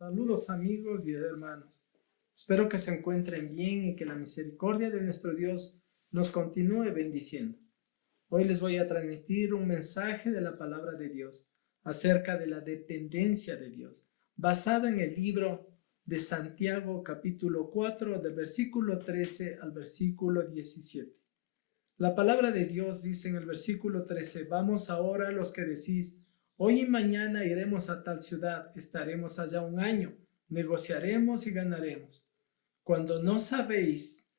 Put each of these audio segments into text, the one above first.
Saludos amigos y hermanos. Espero que se encuentren bien y que la misericordia de nuestro Dios nos continúe bendiciendo. Hoy les voy a transmitir un mensaje de la palabra de Dios acerca de la dependencia de Dios, basada en el libro de Santiago capítulo 4 del versículo 13 al versículo 17. La palabra de Dios dice en el versículo 13, vamos ahora los que decís, hoy y mañana iremos a tal ciudad, estaremos allá un año, negociaremos y ganaremos. Cuando no sabéis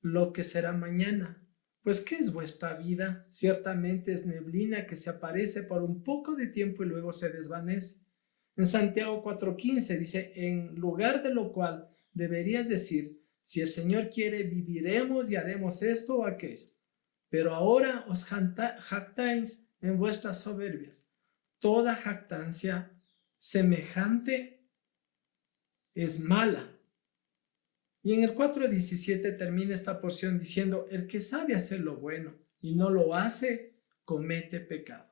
lo que será mañana, pues ¿qué es vuestra vida? Ciertamente es neblina que se aparece por un poco de tiempo y luego se desvanece. En Santiago 4:15 dice, en lugar de lo cual deberías decir, si el Señor quiere, viviremos y haremos esto o aquello. Pero ahora os jactáis en vuestras soberbias. Toda jactancia semejante es mala. Y en el 4:17 termina esta porción diciendo, el que sabe hacer lo bueno y no lo hace, comete pecado.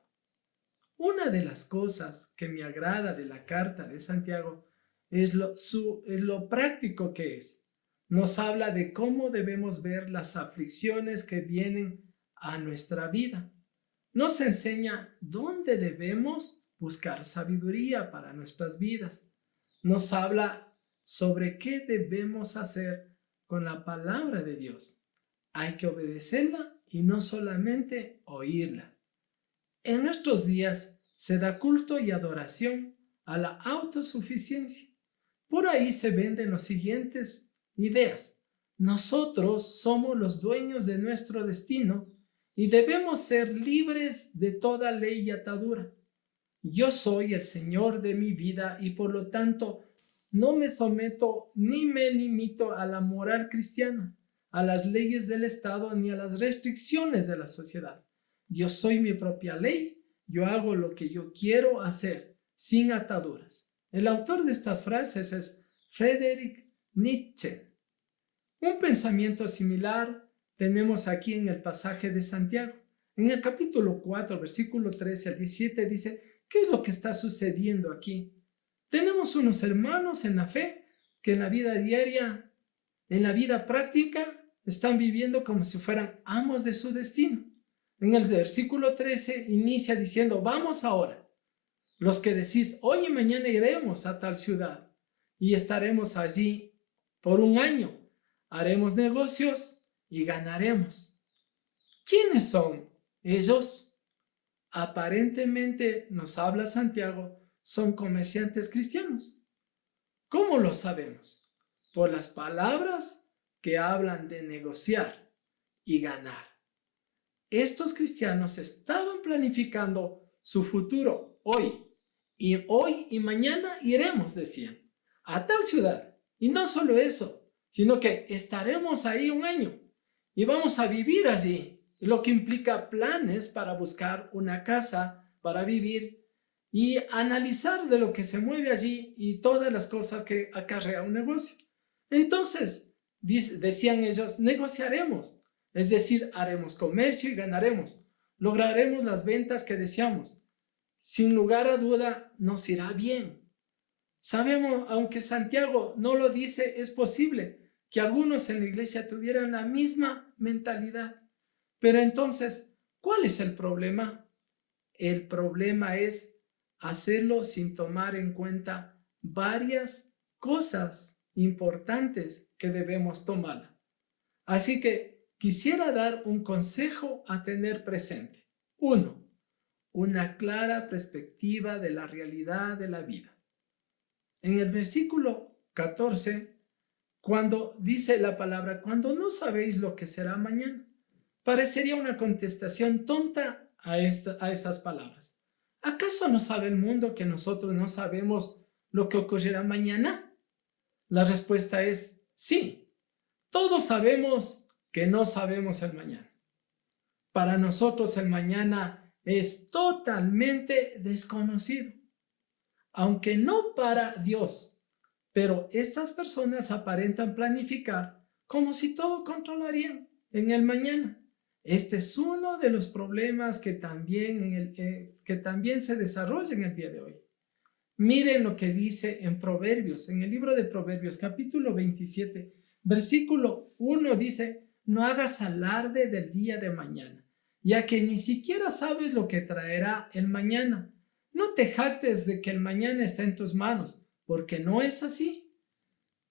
Una de las cosas que me agrada de la carta de Santiago es lo práctico que es. Nos habla de cómo debemos ver las aflicciones que vienen a nuestra vida. Nos enseña dónde debemos buscar sabiduría para nuestras vidas. Nos habla sobre qué debemos hacer con la palabra de Dios. Hay que obedecerla y no solamente oírla. En nuestros días se da culto y adoración a la autosuficiencia. Por ahí se venden las siguientes ideas. Nosotros somos los dueños de nuestro destino y debemos ser libres de toda ley y atadura. Yo soy el Señor de mi vida y por lo tanto no me someto ni me limito a la moral cristiana, a las leyes del Estado ni a las restricciones de la sociedad. Yo soy mi propia ley, yo hago lo que yo quiero hacer, sin ataduras. El autor de estas frases es Friedrich Nietzsche. Un pensamiento similar tenemos aquí en el pasaje de Santiago. En el capítulo 4, versículo 13 al 17 dice, ¿qué es lo que está sucediendo aquí? Tenemos unos hermanos en la fe que en la vida diaria, en la vida práctica, están viviendo como si fueran amos de su destino. En el versículo 13 inicia diciendo, vamos ahora, los que decís, hoy y mañana iremos a tal ciudad y estaremos allí por un año, haremos negocios y ganaremos. ¿Quiénes son ellos? Aparentemente, nos habla Santiago, son comerciantes cristianos. ¿Cómo lo sabemos? Por las palabras que hablan de negociar y ganar. Estos cristianos estaban planificando su futuro hoy y mañana iremos, decían, a tal ciudad. Y no solo eso, sino que estaremos ahí un año y vamos a vivir allí, lo que implica planes para buscar una casa para vivir y analizar de lo que se mueve allí y todas las cosas que acarrea un negocio. Entonces, decían ellos, negociaremos, es decir, haremos comercio y ganaremos, lograremos las ventas que deseamos. Sin lugar a duda, nos irá bien. Sabemos, aunque Santiago no lo dice, es posible que algunos en la iglesia tuvieran la misma mentalidad. Pero entonces, ¿cuál es el problema? El problema es hacerlo sin tomar en cuenta varias cosas importantes que debemos tomar. Así que quisiera dar un consejo a tener presente. 1. Una clara perspectiva de la realidad de la vida. En el versículo 14, cuando dice la palabra, cuando no sabéis lo que será mañana, parecería una contestación tonta a esas palabras. ¿Acaso no sabe el mundo que nosotros no sabemos lo que ocurrirá mañana? La respuesta es sí. Todos sabemos que no sabemos el mañana. Para nosotros el mañana es totalmente desconocido. Aunque no para Dios, pero estas personas aparentan planificar como si todo controlarían en el mañana. Este es uno de los problemas que también se desarrolla en el día de hoy. Miren lo que dice en Proverbios, en el libro de Proverbios, capítulo 27, versículo 1 dice: no hagas alarde del día de mañana, ya que ni siquiera sabes lo que traerá el mañana. No te jactes de que el mañana está en tus manos, porque no es así.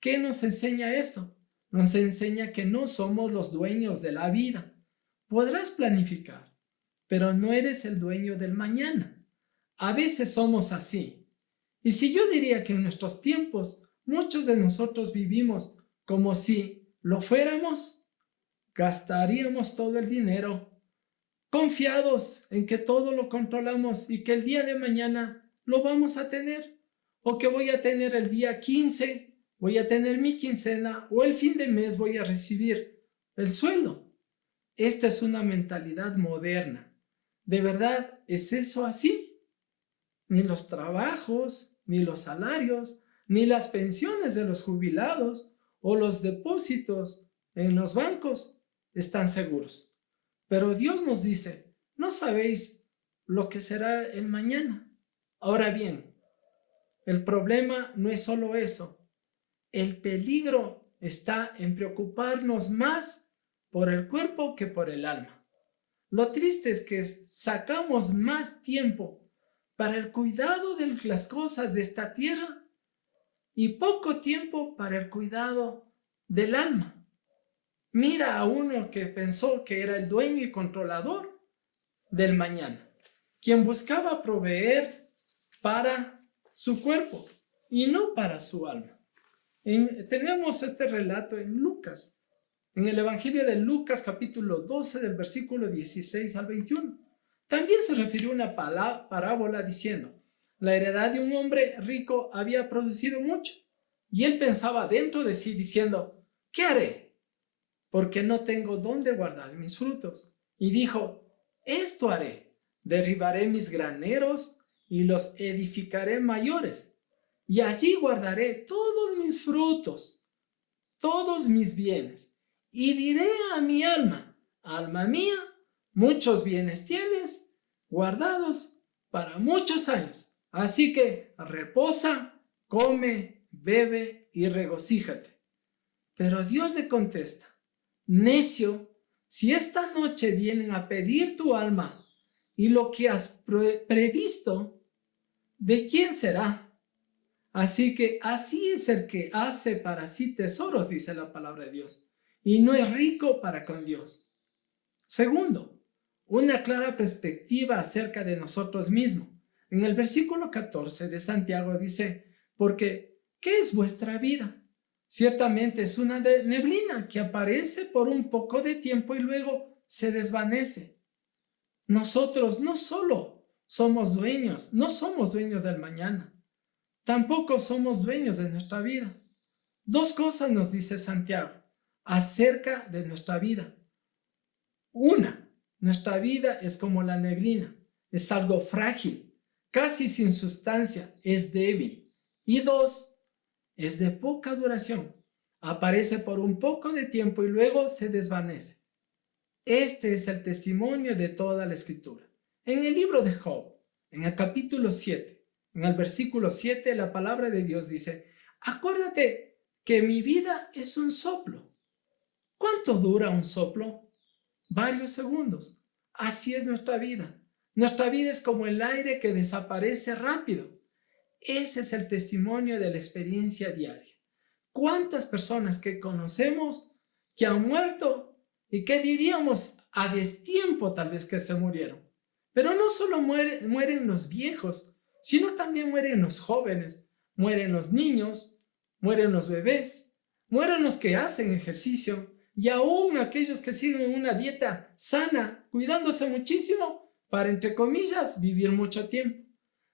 ¿Qué nos enseña esto? Nos enseña que no somos los dueños de la vida. Podrás planificar, pero no eres el dueño del mañana. A veces somos así. Y si yo diría que en nuestros tiempos muchos de nosotros vivimos como si lo fuéramos, gastaríamos todo el dinero, confiados en que todo lo controlamos y que el día de mañana lo vamos a tener, o que voy a tener el día 15, voy a tener mi quincena, o el fin de mes voy a recibir el sueldo. Esta es una mentalidad moderna. ¿De verdad es eso así? Ni los trabajos, ni los salarios, ni las pensiones de los jubilados o los depósitos en los bancos están seguros. Pero Dios nos dice: no sabéis lo que será el mañana. Ahora bien, el problema no es solo eso. El peligro está en preocuparnos más por el cuerpo que por el alma. Lo triste es que sacamos más tiempo para el cuidado de las cosas de esta tierra y poco tiempo para el cuidado del alma. Mira a uno que pensó que era el dueño y controlador del mañana, quien buscaba proveer para su cuerpo y no para su alma. Tenemos este relato en Lucas, en el Evangelio de Lucas, capítulo 12, del versículo 16 al 21. También se refirió una parábola diciendo: la heredad de un hombre rico había producido mucho, y él pensaba dentro de sí diciendo: ¿qué haré? Porque no tengo dónde guardar mis frutos. Y dijo: esto haré, derribaré mis graneros y los edificaré mayores, y allí guardaré todos mis frutos, todos mis bienes, y diré a mi alma: alma mía, muchos bienes tienes guardados para muchos años, así que reposa, come, bebe y regocíjate. Pero Dios le contesta: necio, si esta noche vienen a pedir tu alma y lo que has previsto, ¿de quién será? Así que así es el que hace para sí tesoros, dice la palabra de Dios, y no es rico para con Dios. Segundo, una clara perspectiva acerca de nosotros mismos. En el versículo 14 de Santiago dice: porque, ¿qué es vuestra vida? Ciertamente es una neblina que aparece por un poco de tiempo y luego se desvanece. Nosotros no solo somos dueños, no somos dueños del mañana, tampoco somos dueños de nuestra vida. Dos cosas nos dice Santiago acerca de nuestra vida. Una, nuestra vida es como la neblina, es algo frágil, casi sin sustancia, es débil. Y dos, es de poca duración, aparece por un poco de tiempo y luego se desvanece. Este es el testimonio de toda la Escritura. En el libro de Job, en el capítulo 7, en el versículo 7, la palabra de Dios dice: acuérdate que mi vida es un soplo. ¿Cuánto dura un soplo? Varios segundos. Así es nuestra vida. Nuestra vida es como el aire que desaparece rápido. Ese es el testimonio de la experiencia diaria. ¿Cuántas personas que conocemos que han muerto y que diríamos a destiempo tal vez que se murieron? Pero no solo mueren los viejos, sino también mueren los jóvenes, mueren los niños, mueren los bebés, mueren los que hacen ejercicio y aún aquellos que siguen una dieta sana, cuidándose muchísimo para, entre comillas, vivir mucho tiempo.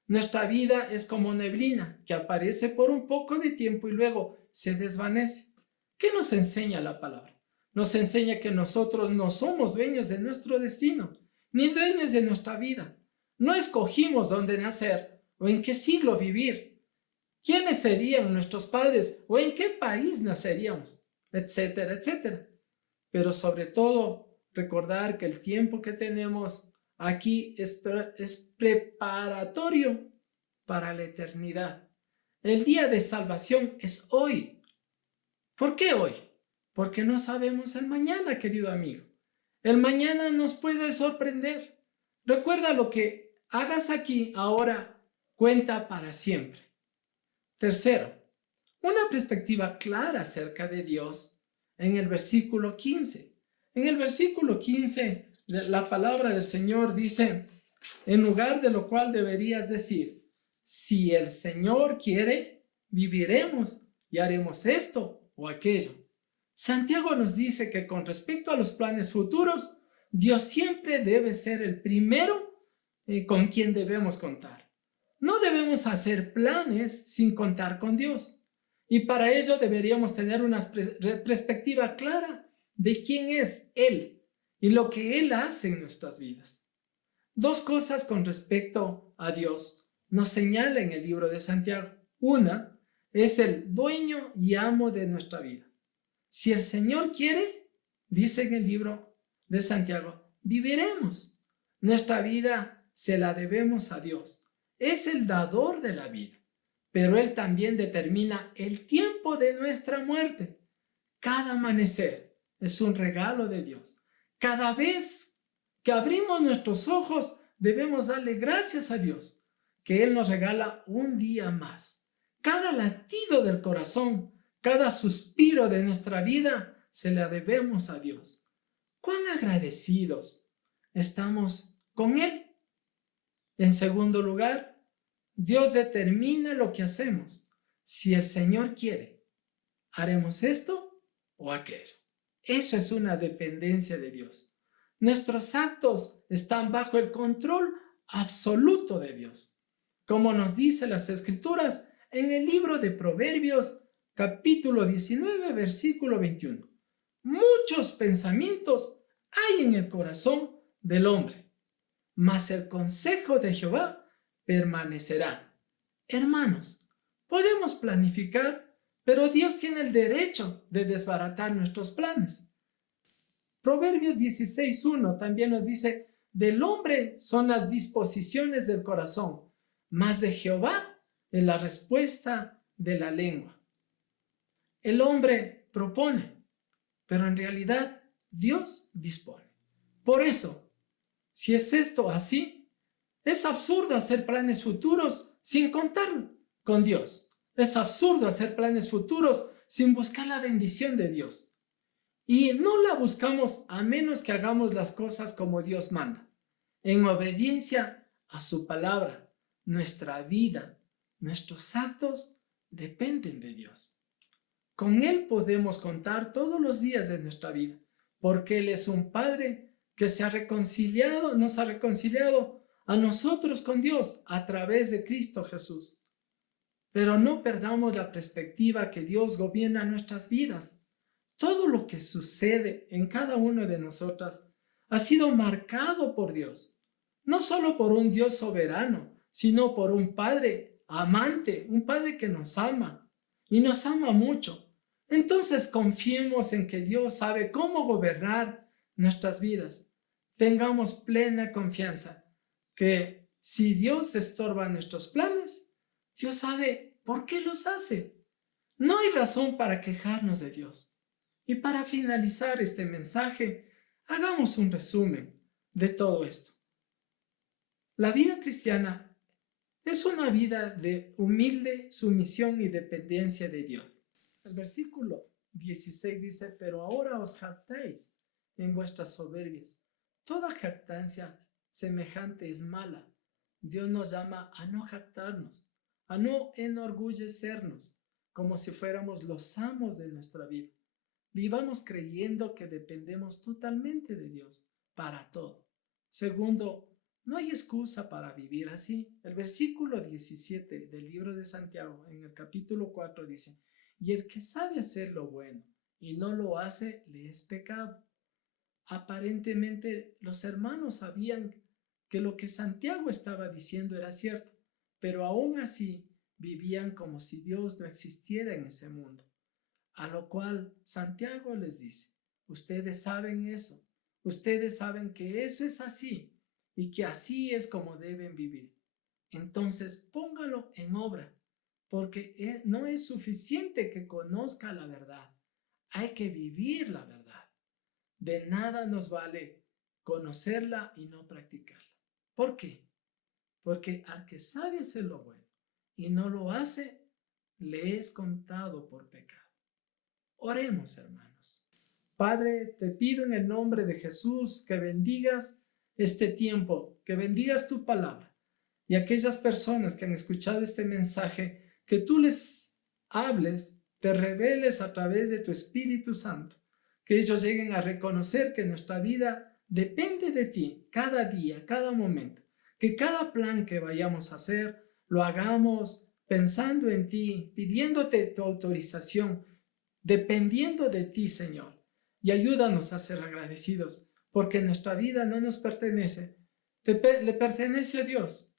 Nuestra vida es como neblina que aparece por un poco de tiempo y luego se desvanece. ¿Qué nos enseña la palabra? Nos enseña que nosotros no somos dueños de nuestro destino, ni dueños de nuestra vida. No escogimos dónde nacer o en qué siglo vivir, quiénes serían nuestros padres o en qué país naceríamos, etcétera, etcétera. Pero sobre todo, recordar que el tiempo que tenemos aquí es preparatorio para la eternidad. El día de salvación es hoy. ¿Por qué hoy? Porque no sabemos el mañana, querido amigo. El mañana nos puede sorprender. Recuerda, lo que hagas aquí ahora cuenta para siempre. Tercero, una perspectiva clara acerca de Dios en el versículo 15. En el versículo 15, la palabra del Señor dice: en lugar de lo cual deberías decir, si el Señor quiere, viviremos y haremos esto o aquello. Santiago nos dice que con respecto a los planes futuros, Dios siempre debe ser el primero con quien debemos contar. No debemos hacer planes sin contar con Dios. Y para ello deberíamos tener una perspectiva clara de quién es Él y lo que Él hace en nuestras vidas. Dos cosas con respecto a Dios nos señala en el libro de Santiago. Una es el dueño y amo de nuestra vida. Si el Señor quiere, dice en el libro de Santiago, viviremos. Nuestra vida se la debemos a Dios. Es el dador de la vida, pero Él también determina el tiempo de nuestra muerte. Cada amanecer es un regalo de Dios. Cada vez que abrimos nuestros ojos, debemos darle gracias a Dios, que Él nos regala un día más. Cada latido del corazón, cada suspiro de nuestra vida, se la debemos a Dios. ¿Cuán agradecidos estamos con Él? En segundo lugar, Dios determina lo que hacemos. Si el Señor quiere, haremos esto o aquello. Eso es una dependencia de Dios. Nuestros actos están bajo el control absoluto de Dios. Como nos dice las Escrituras en el libro de Proverbios, capítulo 19, versículo 21. Muchos pensamientos hay en el corazón del hombre, mas el consejo de Jehová permanecerá. Hermanos, podemos planificar, pero Dios tiene el derecho de desbaratar nuestros planes. Proverbios 16:1 también nos dice: del hombre son las disposiciones del corazón, mas de Jehová es la respuesta de la lengua. El hombre propone, pero en realidad Dios dispone. Por eso, si es esto así, es absurdo hacer planes futuros sin contar con Dios. Es absurdo hacer planes futuros sin buscar la bendición de Dios. Y no la buscamos a menos que hagamos las cosas como Dios manda, en obediencia a su palabra. Nuestra vida, nuestros actos dependen de Dios. Con Él podemos contar todos los días de nuestra vida, porque Él es un Padre que nos ha reconciliado a nosotros con Dios a través de Cristo Jesús. Pero no perdamos la perspectiva que Dios gobierna nuestras vidas. Todo lo que sucede en cada una de nosotras ha sido marcado por Dios, no solo por un Dios soberano, sino por un Padre amante, un Padre que nos ama y nos ama mucho. Entonces confiemos en que Dios sabe cómo gobernar nuestras vidas. Tengamos plena confianza que si Dios estorba nuestros planes, Dios sabe por qué los hace. No hay razón para quejarnos de Dios. Y para finalizar este mensaje, hagamos un resumen de todo esto. La vida cristiana es una vida de humilde sumisión y dependencia de Dios. El versículo 16 dice: pero ahora os jactáis en vuestras soberbias. Toda jactancia semejante es mala. Dios nos llama a no jactarnos, a no enorgullecernos como si fuéramos los amos de nuestra vida. Vivamos creyendo que dependemos totalmente de Dios para todo. Segundo, no hay excusa para vivir así. El versículo 17 del libro de Santiago, en el capítulo 4, dice: y el que sabe hacer lo bueno y no lo hace, le es pecado. Aparentemente los hermanos sabían que lo que Santiago estaba diciendo era cierto, pero aún así vivían como si Dios no existiera en ese mundo. A lo cual Santiago les dice: ustedes saben eso, ustedes saben que eso es así y que así es como deben vivir. entonces póngalo en obra, porque no es suficiente que conozca la verdad, hay que vivir la verdad. De nada nos vale conocerla y no practicarla. ¿Por qué? Porque al que sabe hacer lo bueno y no lo hace, le es contado por pecado. Oremos, hermanos. Padre, te pido en el nombre de Jesús que bendigas este tiempo, que bendigas tu palabra y aquellas personas que han escuchado este mensaje, que tú les hables, te reveles a través de tu Espíritu Santo, que ellos lleguen a reconocer que nuestra vida depende de ti cada día, cada momento, que cada plan que vayamos a hacer lo hagamos pensando en ti, pidiéndote tu autorización, dependiendo de ti, Señor, y ayúdanos a ser agradecidos, porque nuestra vida no nos pertenece, le pertenece a Dios.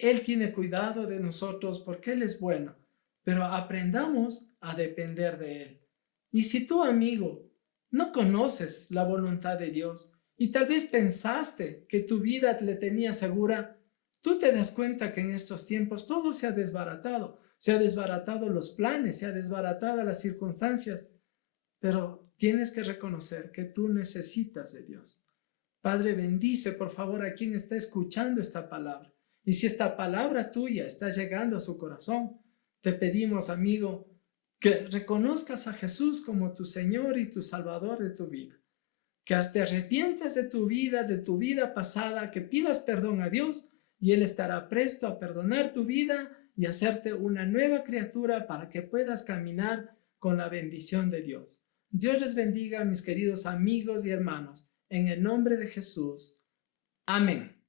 Él tiene cuidado de nosotros porque Él es bueno, pero aprendamos a depender de Él. Y si tú, amigo, no conoces la voluntad de Dios y tal vez pensaste que tu vida le tenía segura, tú te das cuenta que en estos tiempos todo se ha desbaratado los planes, se ha desbaratado las circunstancias, pero tienes que reconocer que tú necesitas de Dios. Padre, bendice por favor a quien está escuchando esta palabra. Y si esta palabra tuya está llegando a su corazón, te pedimos, amigo, que reconozcas a Jesús como tu Señor y tu Salvador de tu vida. Que te arrepientas de tu vida pasada, que pidas perdón a Dios y Él estará presto a perdonar tu vida y hacerte una nueva criatura para que puedas caminar con la bendición de Dios. Dios les bendiga, mis queridos amigos y hermanos, en el nombre de Jesús. Amén.